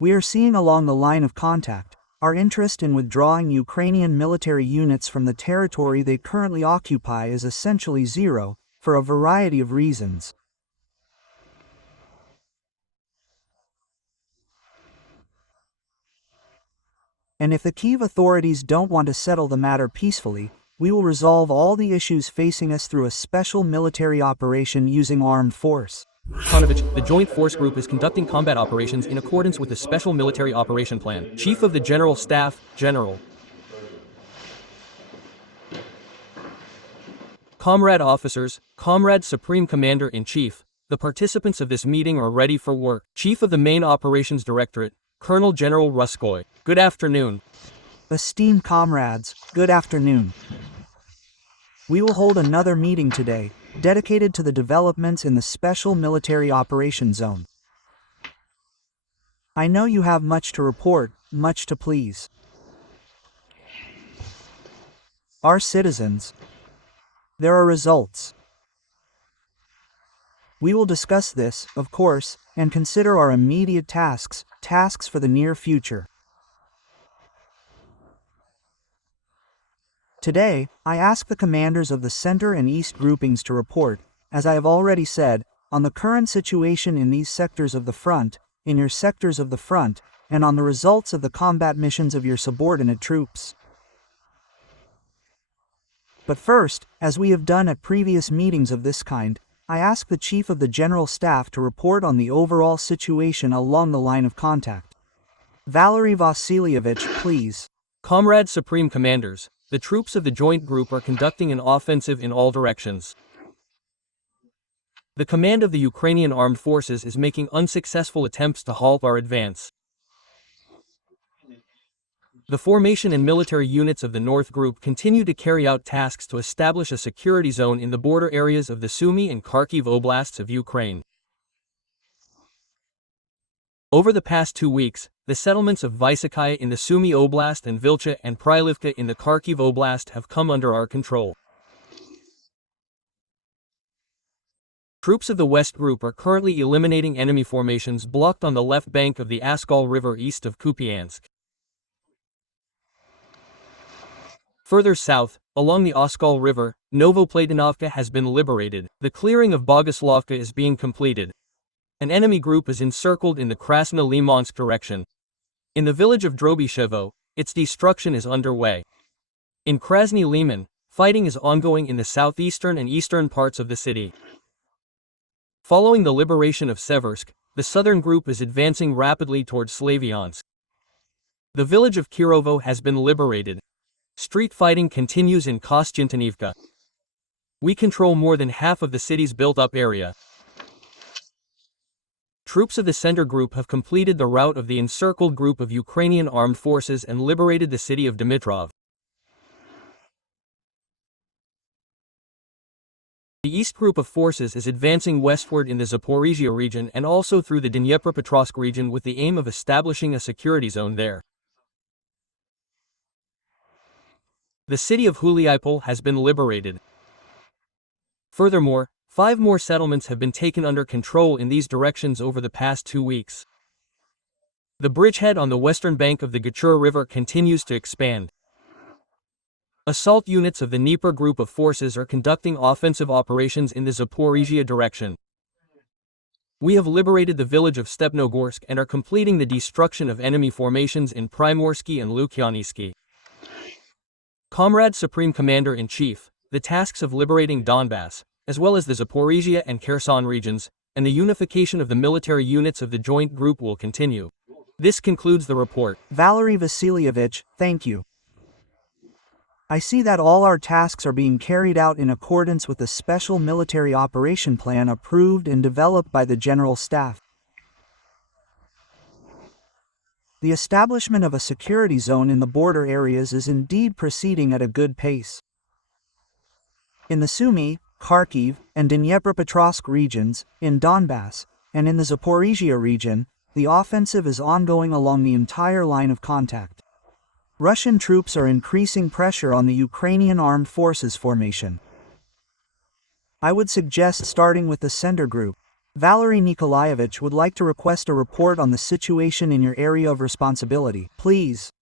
We are seeing along the line of contact, our interest in withdrawing Ukrainian military units from the territory they currently occupy is essentially zero, for a variety of reasons. And if the Kyiv authorities don't want to settle the matter peacefully, we will resolve all the issues facing us through a special military operation using armed force. The Joint Force Group is conducting combat operations in accordance with the Special Military Operation Plan. Chief of the General Staff, General. Comrade officers, Comrade Supreme Commander-in-Chief, the participants of this meeting are ready for work. Chief of the Main Operations Directorate, Colonel General Ruskoy. Good afternoon. Esteemed comrades, good afternoon. We will hold another meeting today, dedicated to the developments in the Special Military Operation Zone. I know you have much to report, much to please. Our citizens. There are results. We will discuss this, of course, and consider our immediate tasks for the near future. Today, I ask the commanders of the Center and East groupings to report, as I have already said, on the current situation in these sectors of the front, in your sectors of the front, and on the results of the combat missions of your subordinate troops. But first, as we have done at previous meetings of this kind, I ask the Chief of the General Staff to report on the overall situation along the line of contact. Valery Vasilyevich, please. Comrade Supreme Commanders, the troops of the Joint Group are conducting an offensive in all directions. The command of the Ukrainian Armed Forces is making unsuccessful attempts to halt our advance. The formation and military units of the North Group continue to carry out tasks to establish a security zone in the border areas of the Sumy and Kharkiv oblasts of Ukraine. Over the past 2 weeks, the settlements of Vysokkaya in the Sumy Oblast and Vilcha and Prylivka in the Kharkiv Oblast have come under our control. Troops of the West Group are currently eliminating enemy formations blocked on the left bank of the Askol River east of Kupiansk. Further south, along the Oskol River, Novoplatinovka has been liberated. The clearing of Bogoslavka is being completed. An enemy group is encircled in the Krasno-Limansk direction. In the village of Drobyshevo, its destruction is underway. In Krasny Liman, fighting is ongoing in the southeastern and eastern parts of the city. Following the liberation of Seversk, the southern group is advancing rapidly towards Slavyansk. The village of Kirovo has been liberated. Street fighting continues in Kostyantinivka. We control more than half of the city's built-up area. Troops of the Center Group have completed the rout of the encircled group of Ukrainian armed forces and liberated the city of Dmitrov. The East Group of forces is advancing westward in the Zaporizhia region and also through the Dnipropetrovsk region with the aim of establishing a security zone there. The city of Huliaipol has been liberated. Furthermore, 5 more settlements have been taken under control in these directions over the past 2 weeks. The bridgehead on the western bank of the Gachur River continues to expand. Assault units of the Dnieper group of forces are conducting offensive operations in the Zaporizhia direction. We have liberated the village of Stepnogorsk and are completing the destruction of enemy formations in Primorsky and Lukyanisky. Comrade Supreme Commander-in-Chief, the tasks of liberating Donbass, as well as the Zaporizhia and Kherson regions, and the unification of the military units of the Joint Group will continue. This concludes the report. Valery Vasilyevich, thank you. I see that all our tasks are being carried out in accordance with the Special Military Operation Plan approved and developed by the General Staff. The establishment of a security zone in the border areas is indeed proceeding at a good pace. In the Sumy, Kharkiv, and Dnipropetrovsk regions, in Donbass, and in the Zaporizhia region, the offensive is ongoing along the entire line of contact. Russian troops are increasing pressure on the Ukrainian armed forces formation. I would suggest starting with the Center Group. Valery Nikolaevich would like to request a report on the situation in your area of responsibility, please.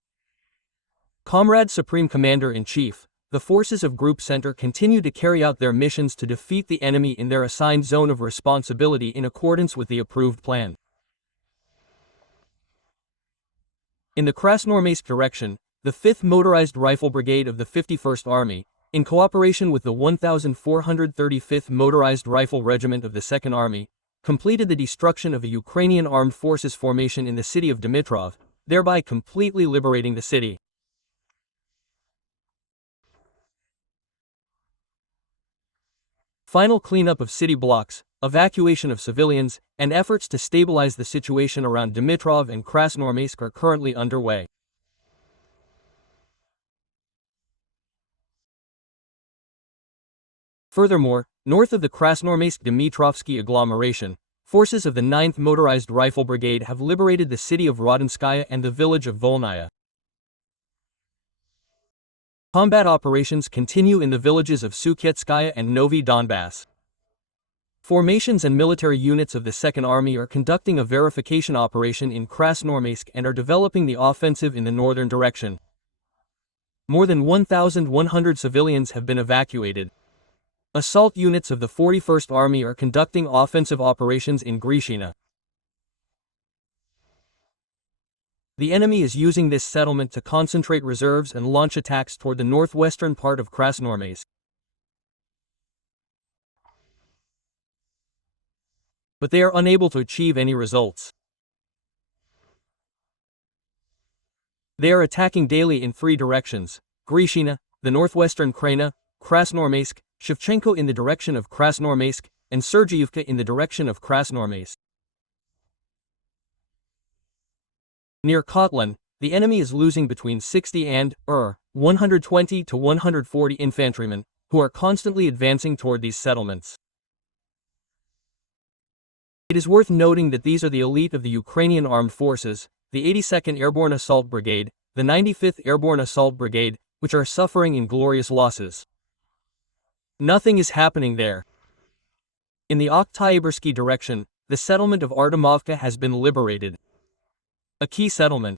Comrade Supreme Commander-in-Chief, the forces of Group Center continue to carry out their missions to defeat the enemy in their assigned zone of responsibility in accordance with the approved plan. In the Krasnoarmeysk direction, the 5th Motorized Rifle Brigade of the 51st Army, in cooperation with the 1435th Motorized Rifle Regiment of the 2nd Army, completed the destruction of a Ukrainian armed forces formation in the city of Dmitrov, thereby completely liberating the city. Final cleanup of city blocks, evacuation of civilians, and efforts to stabilize the situation around Dmitrov and Krasnoarmeysk are currently underway. Furthermore, north of the Krasnoarmeysk-Dmitrovsky agglomeration, forces of the 9th Motorized Rifle Brigade have liberated the city of Rodinskaya and the village of Volnaya. Combat operations continue in the villages of Suketskaya and Novy Donbass. Formations and military units of the 2nd Army are conducting a verification operation in Krasnoarmeysk and are developing the offensive in the northern direction. More than 1,100 civilians have been evacuated. Assault units of the 41st Army are conducting offensive operations in Grishina. The enemy is using this settlement to concentrate reserves and launch attacks toward the northwestern part of Krasnoarmeysk. But they are unable to achieve any results. They are attacking daily in 3 directions: Grishina, the northwestern Kraina, Krasnoarmeysk, Shevchenko in the direction of Krasnoarmeysk, and Sergeyevka in the direction of Krasnoarmeysk. Near Kotlin, the enemy is losing between 60 and 120 to 140 infantrymen, who are constantly advancing toward these settlements. It is worth noting that these are the elite of the Ukrainian armed forces, the 82nd Airborne Assault Brigade, the 95th Airborne Assault Brigade, which are suffering inglorious losses. Nothing is happening there. In the Oktyabrski direction, the settlement of Artemovka has been liberated. A key settlement.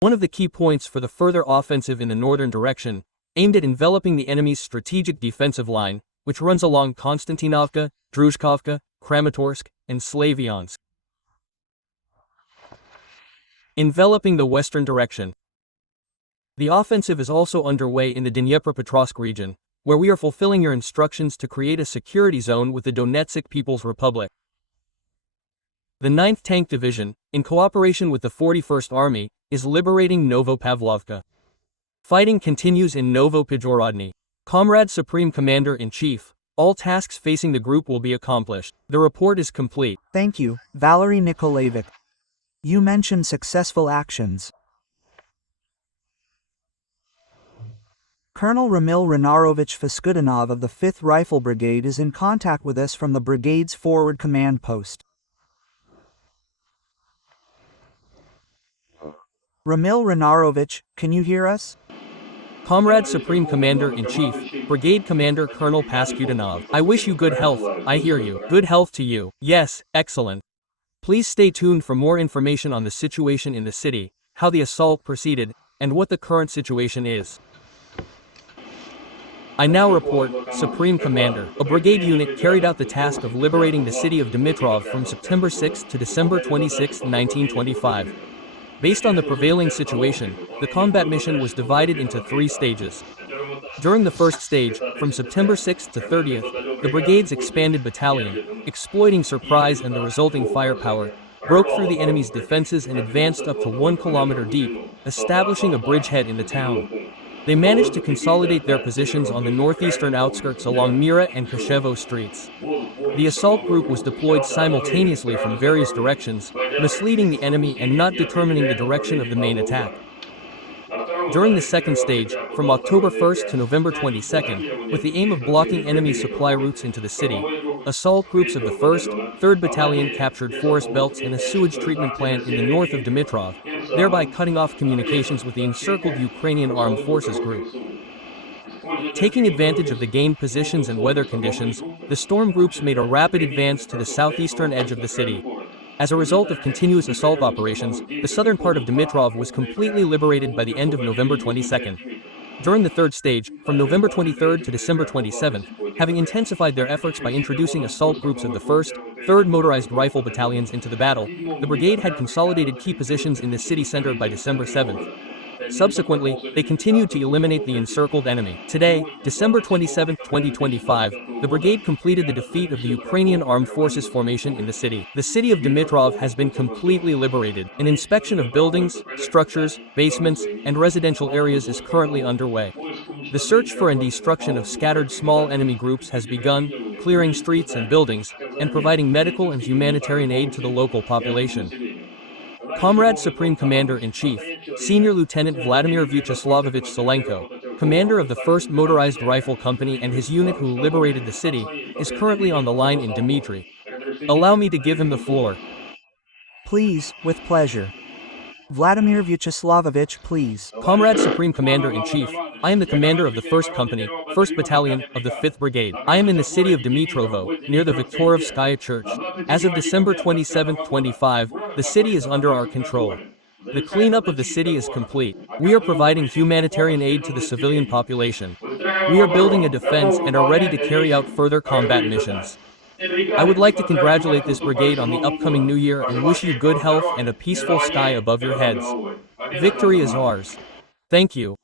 One of the key points for the further offensive in the northern direction, aimed at enveloping the enemy's strategic defensive line, which runs along Konstantinovka, Druzhkovka, Kramatorsk, and Slavyansk. Enveloping the western direction. The offensive is also underway in the Dnipropetrovsk region, where we are fulfilling your instructions to create a security zone with the Donetsk People's Republic. The 9th Tank Division, in cooperation with the 41st Army, is liberating Novopavlovka. Fighting continues in Novopejorodny. Comrade Supreme Commander-in-Chief, all tasks facing the group will be accomplished. The report is complete. Thank you, Valery Nikolaevich. You mentioned successful actions. Colonel Ramil Renarovich Faskudanov of the 5th Rifle Brigade is in contact with us from the brigade's forward command post. Ramil Renarovich, can you hear us? Comrade Supreme Commander-in-Chief, Brigade Commander Colonel Paskudanov, I wish you good health. I hear you. Good health to you. Yes, excellent. Please stay tuned for more information on the situation in the city, how the assault proceeded, and what the current situation is. I now report, Supreme Commander, a brigade unit carried out the task of liberating the city of Dmitrov from September 6 to December 26, 1925. Based on the prevailing situation, the combat mission was divided into 3 stages. During the first stage, from September 6 to 30th, the brigade's expanded battalion, exploiting surprise and the resulting firepower, broke through the enemy's defenses and advanced up to 1 kilometer deep, establishing a bridgehead in the town. They managed to consolidate their positions on the northeastern outskirts along Mira and Kashevo streets. The assault group was deployed simultaneously from various directions, misleading the enemy and not determining the direction of the main attack. During the second stage, from October 1st to November 22nd, with the aim of blocking enemy supply routes into the city, assault groups of the 1st, 3rd Battalion captured forest belts and a sewage treatment plant in the north of Dmitrov, thereby cutting off communications with the encircled Ukrainian Armed Forces group. Taking advantage of the gained positions and weather conditions, the storm groups made a rapid advance to the southeastern edge of the city. As a result of continuous assault operations, the southern part of Dmitrov was completely liberated by the end of November 22nd. During the third stage, from November 23rd to December 27th, having intensified their efforts by introducing assault groups of the 1st, 3rd Motorized Rifle Battalions into the battle, the brigade had consolidated key positions in the city center by December 7th. Subsequently, they continued to eliminate the encircled enemy. Today, December 27, 2025, the brigade completed the defeat of the Ukrainian armed forces formation in the city. The city of Dmitrov has been completely liberated. An inspection of buildings, structures, basements, and residential areas is currently underway. The search for and destruction of scattered small enemy groups has begun, clearing streets and buildings, and providing medical and humanitarian aid to the local population. Comrade Supreme Commander-in-Chief, Senior Lieutenant Vladimir Vyacheslavovich Zelenko, commander of the 1st Motorized Rifle Company and his unit who liberated the city, is currently on the line in Dmitry. Allow me to give him the floor. Please, with pleasure. Vladimir Vyacheslavovich, please. Comrade Supreme Commander-in-Chief, I am the commander of the 1st Company, 1st Battalion, of the 5th Brigade. I am in the city of Dmitrovo, near the Viktorovskaya Church. As of December 27, 25, the city is under our control. The cleanup of the city is complete. We are providing humanitarian aid to the civilian population. We are building a defense and are ready to carry out further combat missions. I would like to congratulate this brigade on the upcoming new year and wish you good health and a peaceful sky above your heads. Victory is ours. Thank you.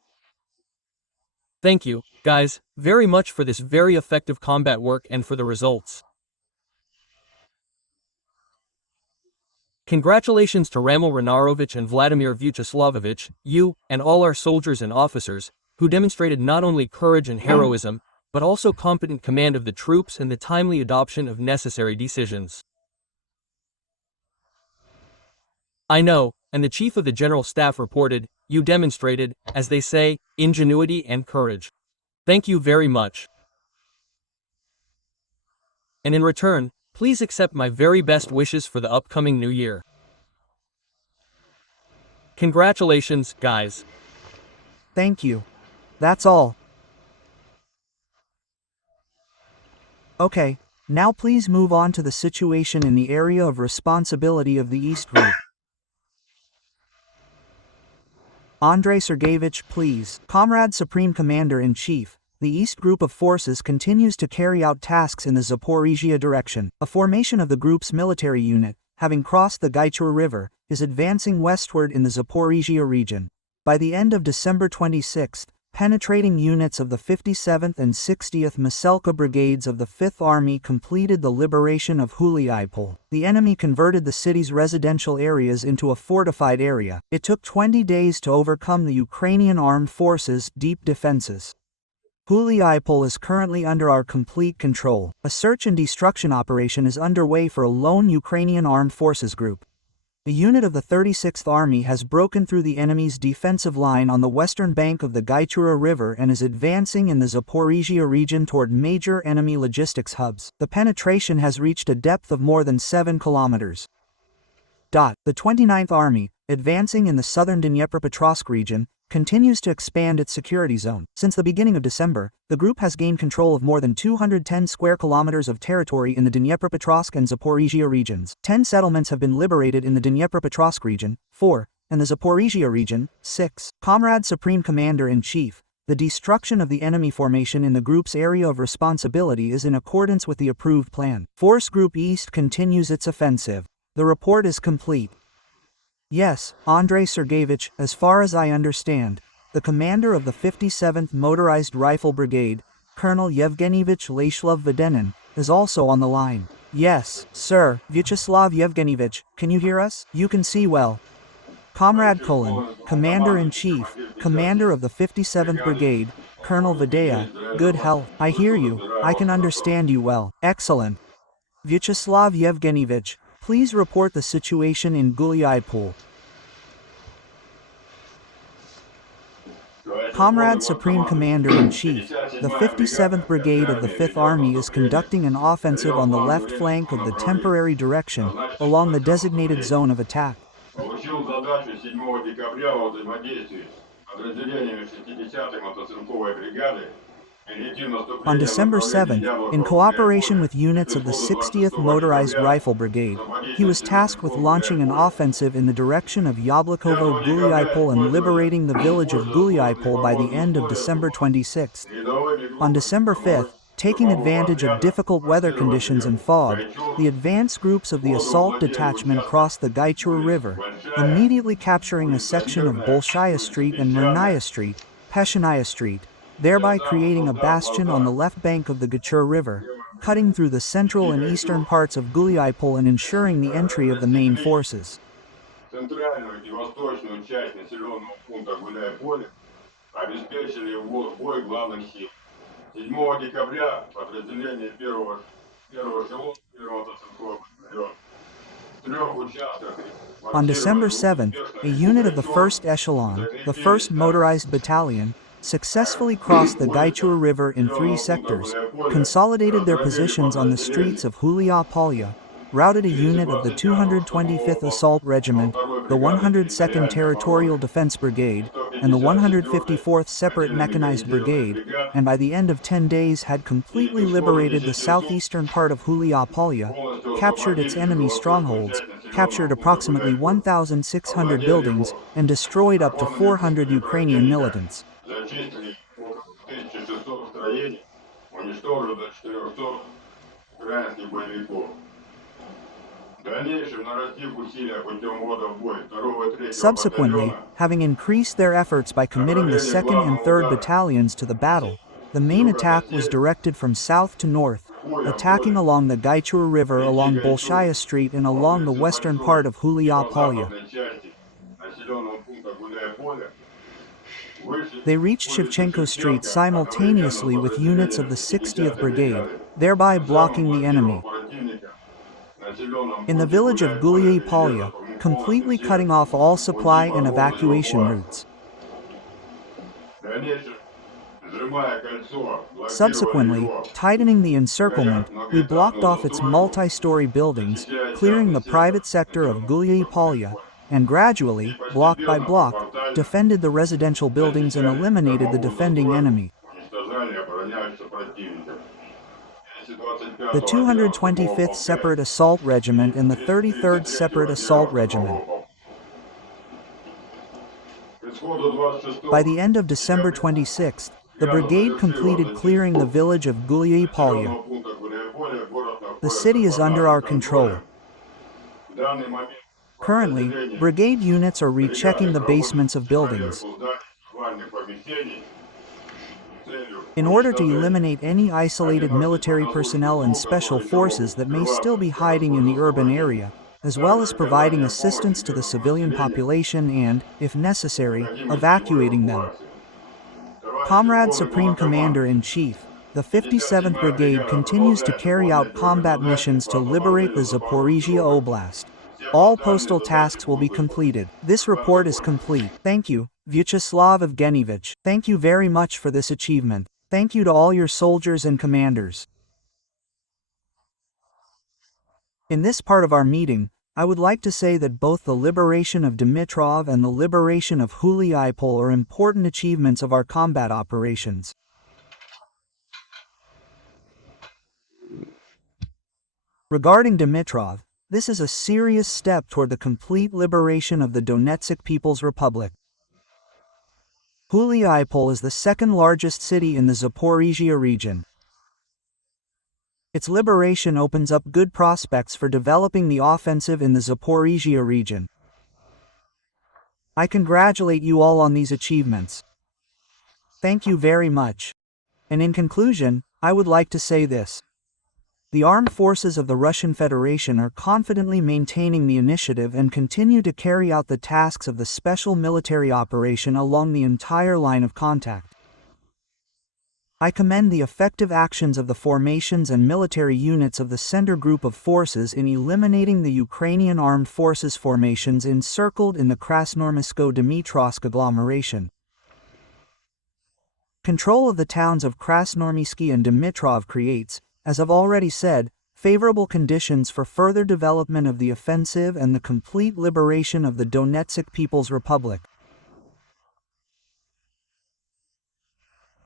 Thank you, guys, very much for this very effective combat work and for the results. Congratulations to Ramil Renarovich and Vladimir Vyacheslavovich, you, and all our soldiers and officers, who demonstrated not only courage and heroism, but also competent command of the troops and the timely adoption of necessary decisions. I know, and the Chief of the General Staff reported, you demonstrated, as they say, ingenuity and courage. Thank you very much. And in return, please accept my very best wishes for the upcoming new year. Congratulations, guys. Thank you. That's all. Okay, now please move on to the situation in the area of responsibility of the East Group. Andrei Sergeyevich, please. Comrade Supreme Commander-in-Chief, the East Group of Forces continues to carry out tasks in the Zaporizhia direction. A formation of the group's military unit, having crossed the Gaichur River, is advancing westward in the Zaporizhia region. By the end of December 26, penetrating units of the 57th and 60th Maselka Brigades of the 5th Army completed the liberation of Huliaipol. The enemy converted the city's residential areas into a fortified area. It took 20 days to overcome the Ukrainian armed forces' deep defenses. Huliaipol is currently under our complete control. A search and destruction operation is underway for a lone Ukrainian armed forces group. A unit of the 36th Army has broken through the enemy's defensive line on the western bank of the Gaichura River and is advancing in the Zaporizhia region toward major enemy logistics hubs. The penetration has reached a depth of more than 7 kilometers. The 29th Army, advancing in the southern Dnipropetrovsk region, continues to expand its security zone. Since the beginning of December, the group has gained control of more than 210 square kilometers of territory in the Dnipropetrovsk and Zaporizhia regions. 10 settlements have been liberated in the Dnipropetrovsk region, 4, and the Zaporizhia region, 6. Comrade Supreme Commander-in-Chief, the destruction of the enemy formation in the group's area of responsibility is in accordance with the approved plan. Force Group East continues its offensive. The report is complete. Yes, Andrei Sergeyevich, as far as I understand, the commander of the 57th Motorized Rifle Brigade, Colonel Yevgenyevich Leishlov-Vedenin, is also on the line. Yes, sir, Vyacheslav Yevgenyevich, can you hear us? You can see well. Comrade Colin, Commander-in-Chief, Commander of the 57th Brigade, Colonel Vadea, good health. I hear you, I can understand you well. Excellent. Vyacheslav Yevgenyevich, please report the situation in Guliaipol. Comrade Supreme Commander-in-Chief, the 57th Brigade of the 5th Army is conducting an offensive on the left flank of the temporary direction, along the designated zone of attack. Получил задачу 7 декабря о взаимодействии с подразделениями 60-й мотострелковой бригады On December 7, in cooperation with units of the 60th Motorized Rifle Brigade, he was tasked with launching an offensive in the direction of Yablikovo-Guliaipol and liberating the village of Guliaipol by the end of December 26. On December 5, taking advantage of difficult weather conditions and fog, the advance groups of the assault detachment crossed the Gaichur River, immediately capturing a section of Bolshaya Street and Myrnaya Street, Peshanaya Street, thereby creating a bastion on the left bank of the Gachur River, cutting through the central and eastern parts of Guliaipol and ensuring the entry of the main forces. Центральную и восточную часть населенного пункта Гуляй-Поле обеспечили бой главных сил. 7 декабря подразделение первого эшелона первого мотострелкового батальона в 3 участках. On December 7, a unit of the 1st Echelon, the 1st Motorized Battalion, successfully crossed the Gaichur River in 3 sectors, consolidated their positions on the streets of Hulia Polya, routed a unit of the 225th Assault Regiment, the 102nd Territorial Defense Brigade, and the 154th Separate Mechanized Brigade, and by the end of 10 days had completely liberated the southeastern part of Hulia Polya, captured its enemy strongholds, captured approximately 1,600 buildings, and destroyed up to 400 Ukrainian militants. Зачистили около 1600 строений, уничтожили до 400 украинских боевиков. В дальнейшем, нарастив усилия путем ввода в бой 2-го и 3-го Subsequently, батальона, having increased their efforts by committing the 2nd and 3rd battalions to the battle, the main attack was directed from south to north, attacking along the Gaichur River along Bolshaya Street and along the western part of Hulia Polya. западной части населенного пункта Гуляй-Поле вышли They reached Shevchenko Street simultaneously with units of the 60th Brigade, thereby blocking the enemy. In the village of Guliai Polya, completely cutting off all supply and evacuation routes. Subsequently, tightening the encirclement, we blocked off its multi-story buildings, clearing the private sector of Guliai Polya, and gradually, block by block, defended the residential buildings and eliminated the defending enemy. The 225th Separate Assault Regiment and the 33rd Separate Assault Regiment. By the end of December 26, the brigade completed clearing the village of Guliai Polya. The city is under our control. Currently, brigade units are rechecking the basements of buildings. In order to eliminate any isolated military personnel and special forces that may still be hiding in the urban area, as well as providing assistance to the civilian population and, if necessary, evacuating them. Comrade Supreme Commander-in-Chief, the 57th Brigade continues to carry out combat missions to liberate the Zaporizhia Oblast. All postal tasks will be completed. This report is complete. Thank you, Vyacheslav Evgenievich. Thank you very much for this achievement. Thank you to all your soldiers and commanders. In this part of our meeting, I would like to say that both the liberation of Dmitrov and the liberation of Huliaipol are important achievements of our combat operations. Regarding Dmitrov, this is a serious step toward the complete liberation of the Donetsk People's Republic. Huliaipol is the second largest city in the Zaporizhia region. Its liberation opens up good prospects for developing the offensive in the Zaporizhia region. I congratulate you all on these achievements. Thank you very much. And in conclusion, I would like to say this. The armed forces of the Russian Federation are confidently maintaining the initiative and continue to carry out the tasks of the special military operation along the entire line of contact. I commend the effective actions of the formations and military units of the Center Group of Forces in eliminating the Ukrainian armed forces formations encircled in the Krasnormysko-Dmitrovsk agglomeration. Control of the towns of Krasnormysky and Dmitrov creates, as I've already said, favorable conditions for further development of the offensive and the complete liberation of the Donetsk People's Republic.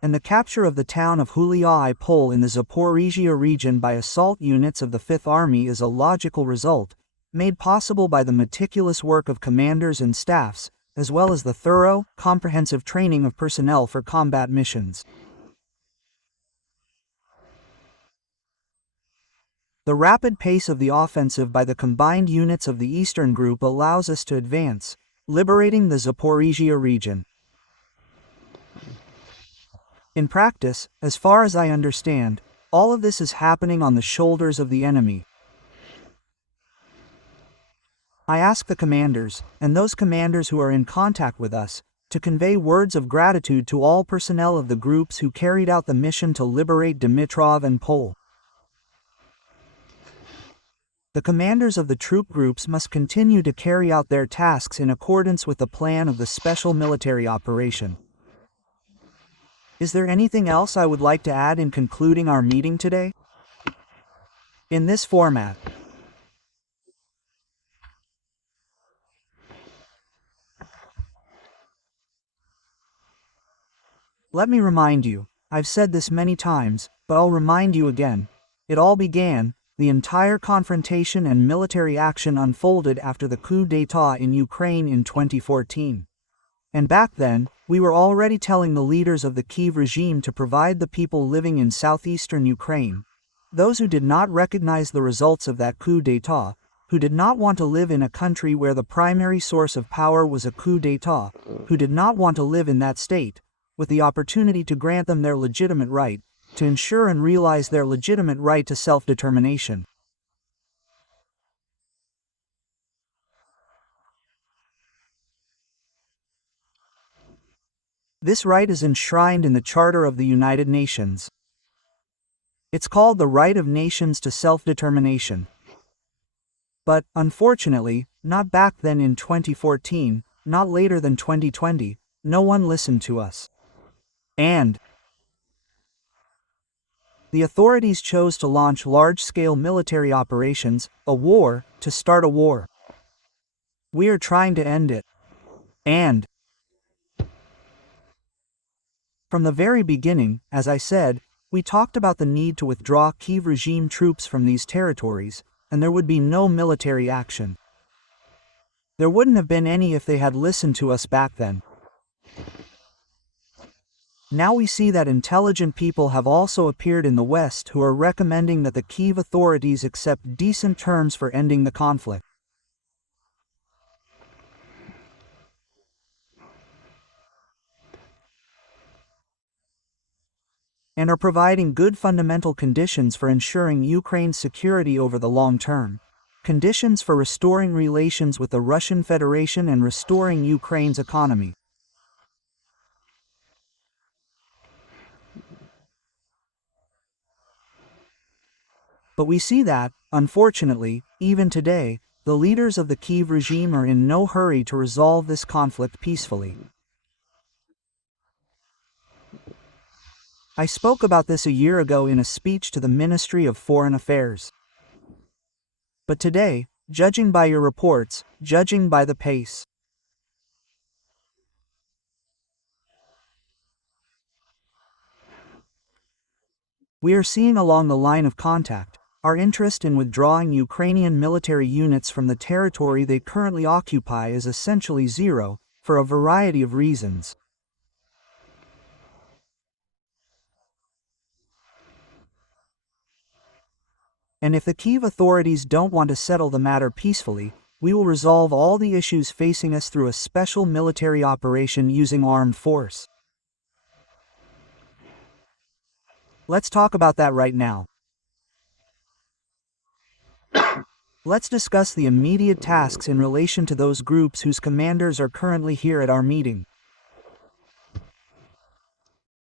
and the capture of the town of Huliai Pol in the Zaporizhia region by assault units of the Fifth Army is a logical result, made possible by the meticulous work of commanders and staffs, as well as the thorough, comprehensive training of personnel for combat missions. The rapid pace of the offensive by the combined units of the Eastern Group allows us to advance, liberating the Zaporizhia region. In practice, as far as I understand, all of this is happening on the shoulders of the enemy. I ask the commanders, and those commanders who are in contact with us, to convey words of gratitude to all personnel of the groups who carried out the mission to liberate Dmitrov and Pol. The commanders of the troop groups must continue to carry out their tasks in accordance with the plan of the special military operation. Is there anything else I would like to add in concluding our meeting today? In this format, let me remind you, I've said this many times, but I'll remind you again. It all began, the entire confrontation and military action unfolded after the coup d'état in Ukraine in 2014. And back then, we were already telling the leaders of the Kyiv regime to provide the people living in southeastern Ukraine, those who did not recognize the results of that coup d'état, who did not want to live in a country where the primary source of power was a coup d'état, who did not want to live in that state, with the opportunity to grant them their legitimate right, to ensure and realize their legitimate right to self-determination. This right is enshrined in the Charter of the United Nations. It's called the right of nations to self-determination. But, unfortunately, not back then in 2014, not later than 2020, no one listened to us. And the authorities chose to launch large-scale military operations, a war, to start a war. We are trying to end it. And from the very beginning, as I said, we talked about the need to withdraw Kyiv regime troops from these territories, and there would be no military action. There wouldn't have been any if they had listened to us back then. Now we see that intelligent people have also appeared in the West who are recommending that the Kyiv authorities accept decent terms for ending the conflict. And are providing good fundamental conditions for ensuring Ukraine's security over the long term. Conditions for restoring relations with the Russian Federation and restoring Ukraine's economy. But we see that, unfortunately, even today, the leaders of the Kyiv regime are in no hurry to resolve this conflict peacefully. I spoke about this a year ago in a speech to the Ministry of Foreign Affairs. But today, judging by your reports, judging by the pace, we are seeing along the line of contact, our interest in withdrawing Ukrainian military units from the territory they currently occupy is essentially zero, for a variety of reasons. And if the Kyiv authorities don't want to settle the matter peacefully, we will resolve all the issues facing us through a special military operation using armed force. Let's talk about that right now. Let's discuss the immediate tasks in relation to those groups whose commanders are currently here at our meeting.